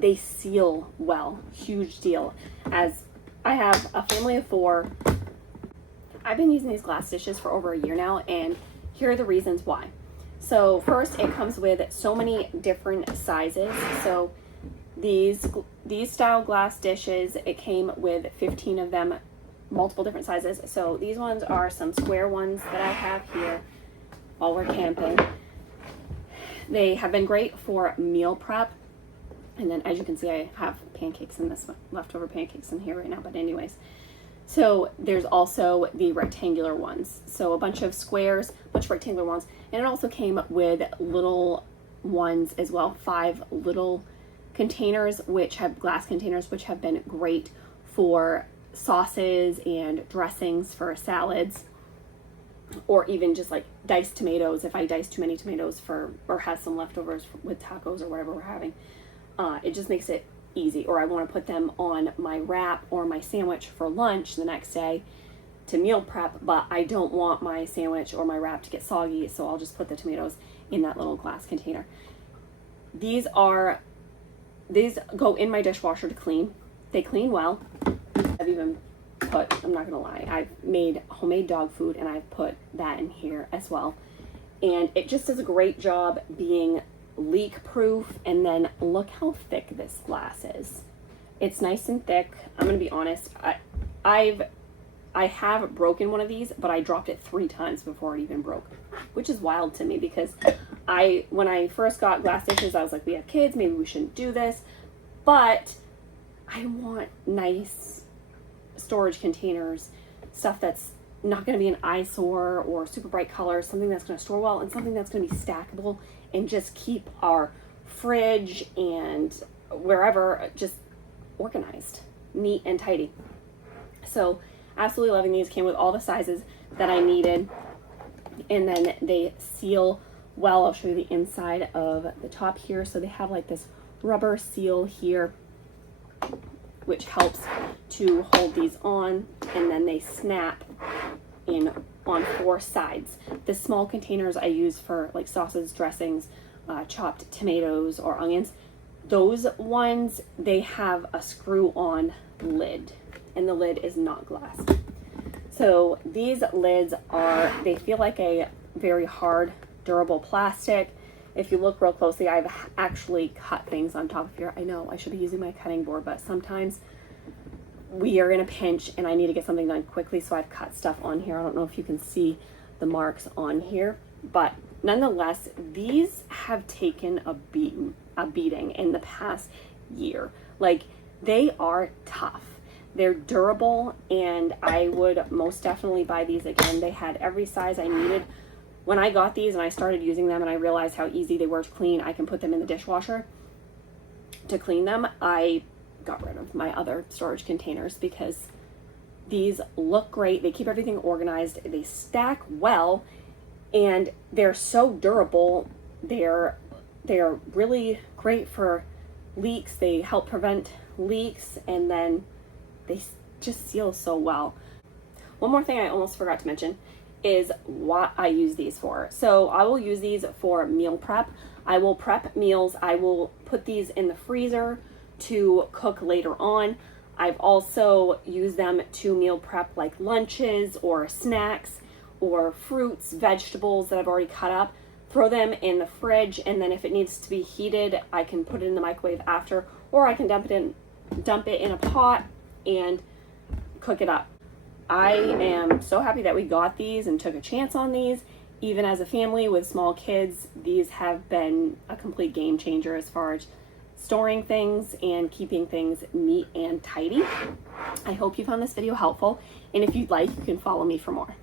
they seal well. Huge deal. As I have a family of 4, I've been using these glass dishes for over a year now, and here are the reasons why. So first, it comes with so many different sizes. So these style glass dishes, it came with 15 of them, multiple different sizes. So these ones are some square ones that I have here while we're camping. They have been great for meal prep. And then as you can see, I have pancakes in this one, leftover pancakes in here right now, but anyways. So there's also the rectangular ones. So a bunch of squares, a bunch of rectangular ones. And it also came with little ones as well, 5 little containers, which have glass containers, which have been great for sauces and dressings for salads, or even just like diced tomatoes. If I dice too many tomatoes or have some leftovers with tacos or whatever we're having, it just makes it easy. Or I want to put them on my wrap or my sandwich for lunch the next day to meal prep, but I don't want my sandwich or my wrap to get soggy, so I'll just put the tomatoes in that little glass container. These go in my dishwasher to clean. They clean well. I've even put, I'm not gonna lie, I've made homemade dog food and I've put that in here as well. And it just does a great job being leak proof. And then look how thick this glass is. It's nice and thick. I'm gonna be honest, I have broken one of these, but I dropped it 3 times before it even broke, which is wild to me because when I first got glass dishes, I was like, we have kids, maybe we shouldn't do this, but I want nice storage containers, stuff that's not going to be an eyesore or super bright colors, something that's going to store well, and something that's going to be stackable and just keep our fridge and wherever just organized, neat and tidy. So absolutely loving these. Came with all the sizes that I needed, and then they seal well. I'll show you the inside of the top here. So they have like this rubber seal here, which helps to hold these on, and then they snap in on 4 sides. The small containers I use for like sauces, dressings, chopped tomatoes or onions, those ones, they have a screw-on lid, and the lid is not glass. So these lids they feel like a very hard, durable plastic. If you look real closely, I've actually cut things on top of here. I know I should be using my cutting board, but sometimes we are in a pinch and I need to get something done quickly, so I've cut stuff on here. I don't know if you can see the marks on here, but nonetheless, these have taken a beating in the past year. Like, they are tough. They're durable, and I would most definitely buy these again. They had every size I needed. When I got these and I started using them and I realized how easy they were to clean, I can put them in the dishwasher to clean them. I got rid of my other storage containers because these look great. They keep everything organized. They stack well, and they're so durable. They're really great for leaks. They help prevent leaks, and then they just seal so well. One more thing I almost forgot to mention is what I use these for. So I will use these for meal prep. I will prep meals. I will put these in the freezer to cook later on. I've also used them to meal prep like lunches or snacks or fruits, vegetables that I've already cut up, throw them in the fridge, and then if it needs to be heated, I can put it in the microwave after, or I can dump it in a pot and cook it up. I am so happy that we got these and took a chance on these. Even as a family with small kids, these have been a complete game changer as far as storing things and keeping things neat and tidy. I hope you found this video helpful, and if you'd like, you can follow me for more.